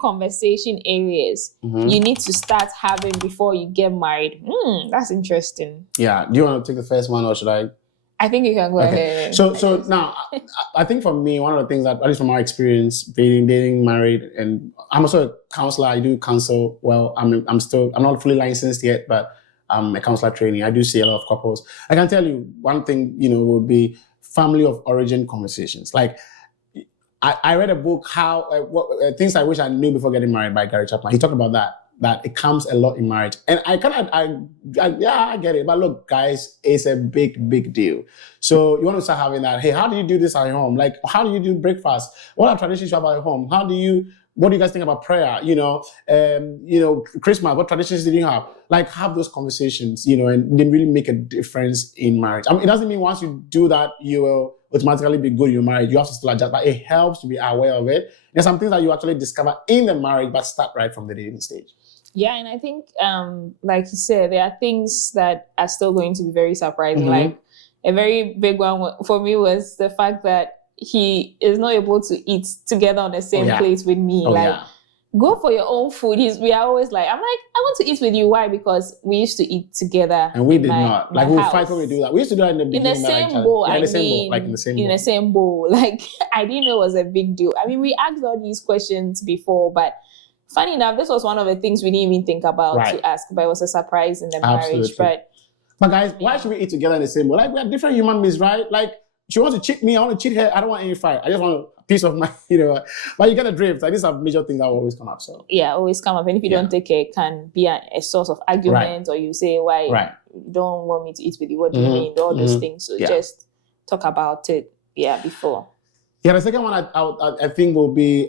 conversation areas you need to start having before you get married? That's interesting. Yeah. Do you want to take the first one or should I? I think you can go ahead. So now, I think for me, one of the things that, at least from my experience, dating, married, and I'm also a counselor. I do counsel. Well, I'm not fully licensed yet, but I'm a counselor trainee. I do see a lot of couples. I can tell you one thing, would be family of origin conversations. Like, I read a book, Things I Wish I Knew Before Getting Married by Gary Chapman. He talked about that it comes a lot in marriage. And I get it. But look, guys, it's a big, big deal. So you want to start having that. Hey, how do you do this at home? Like, how do you do breakfast? What are traditions you have at home? What do you guys think about prayer? Christmas, what traditions did you have? Like, have those conversations, and they really make a difference in marriage. I mean, it doesn't mean once you do that, you will automatically be good in your marriage. You have to still adjust, but it helps to be aware of it. There's some things that you actually discover in the marriage, but start right from the dating stage. Yeah, and I think, like you said, there are things that are still going to be very surprising. Like, a very big one for me was the fact that he is not able to eat together on the same plate with me. Go for your own food. We are always like, I'm like, I want to eat with you. Why? Because we used to eat together. And we did not. Like, we would fight when we do that. We used to do that in the beginning. In the same bowl. In the same bowl. Like, I didn't know it was a big deal. I mean, we asked all these questions before, but funny enough, this was one of the things we didn't even think about to ask, but it was a surprise in the marriage. But guys, why should we eat together in the same bowl? Like, we are different human beings, right? Like, she wants to cheat me, I want to cheat her. I don't want any fight. I just want a piece of my, But you get a drift. Like, these are major things that will always come up. So yeah, always come up. And if you don't take care, it can be a source of argument, or you say, why you don't want me to eat with you? What do you mean? All those things. So just talk about it, before. Yeah, the second one I think will be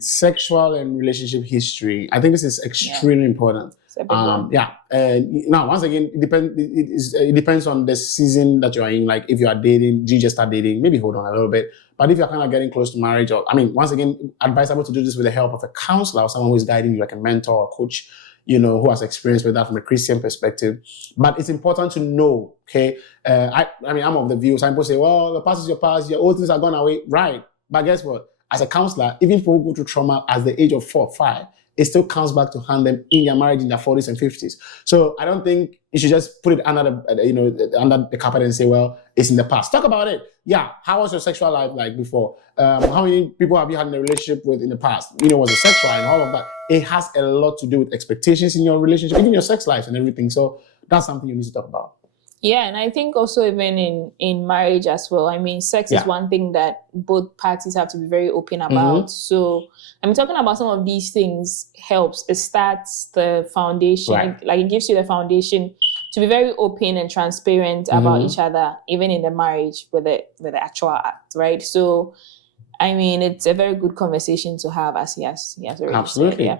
sexual and relationship history. I think this is extremely important. Now, once again, it depends on the season that you are in. Like, if you are dating, do you just start dating? Maybe hold on a little bit. But if you're kind of getting close to marriage, once again, advisable to do this with the help of a counselor or someone who is guiding you, like a mentor or coach, who has experience with that from a Christian perspective. But it's important to know, okay? I'm of the view, some people say, well, the past is your past, your old things are gone away. Right. But guess what? As a counselor, even people who go through trauma at the age of 4 or 5, it still comes back to harm them in their marriage in their 40s and 50s. So I don't think you should just put it under the carpet and say, well, it's in the past. Talk about it. Yeah. How was your sexual life like before? How many people have you had in a relationship with in the past? Was it sexual and all of that? It has a lot to do with expectations in your relationship, even your sex life and everything. So that's something you need to talk about. Yeah, and I think also even in marriage as well. I mean, sex is one thing that both parties have to be very open about. So talking about some of these things helps. It starts the foundation. Like, it gives you the foundation to be very open and transparent about each other, even in the marriage with the actual act, right? So, I mean, it's a very good conversation to have, as he has already said. Yeah.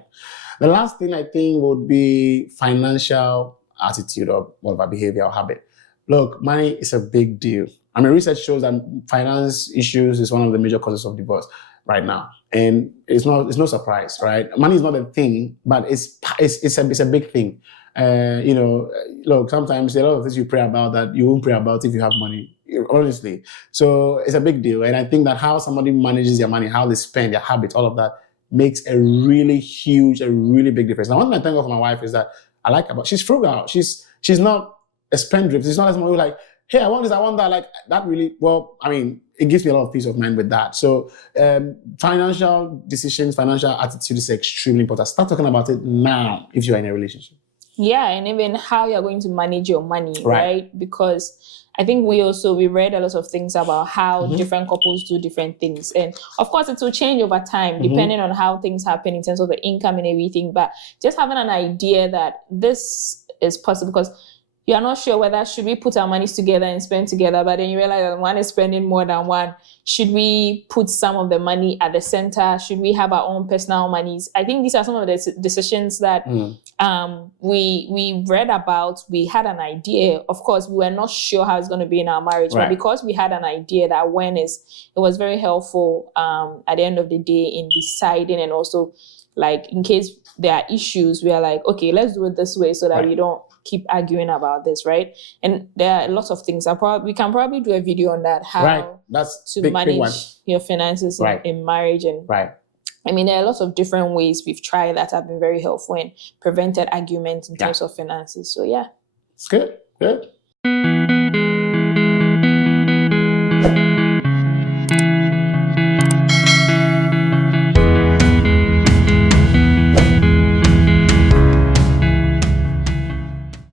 The last thing I think would be financial attitude or whatever behavior or habit. Look, money is a big deal. I mean, research shows that finance issues is one of the major causes of divorce right now. And it's no surprise, right? Money is not a thing, but it's a big thing. Look, sometimes there are a lot of things you pray about that you won't pray about if you have money, honestly. So it's a big deal. And I think that how somebody manages their money, how they spend, their habits, all of that makes a really huge, a really big difference. Now, one thing I thank God for my wife is that I like her, but she's frugal. She's not a spendthrift. It's not as much like, hey, I want this, I want that. Like, that really, it gives me a lot of peace of mind with that. So financial decisions, financial attitude is extremely important. Start talking about it now if you're in a relationship. Yeah, and even how you're going to manage your money, right? Because I think we read a lot of things about how different couples do different things. And of course, it will change over time, depending on how things happen in terms of the income and everything. But just having an idea that this is possible, because you are not sure whether should we put our monies together and spend together, but then you realize that one is spending more than one. Should we put some of the money at the center? Should we have our own personal monies? I think these are some of the decisions that we read about. We had an idea. Of course, we were not sure how it's going to be in our marriage, but because we had an idea, that awareness, it was very helpful at the end of the day in deciding, and also, like, in case there are issues, we are like, okay, let's do it this way so that we don't keep arguing about this, right? And there are lots of things. We can probably do a video on that, how that's to manage your finances in marriage. And I mean, there are lots of different ways we've tried that have been very helpful and prevented arguments in terms of finances. So yeah. It's good. Good.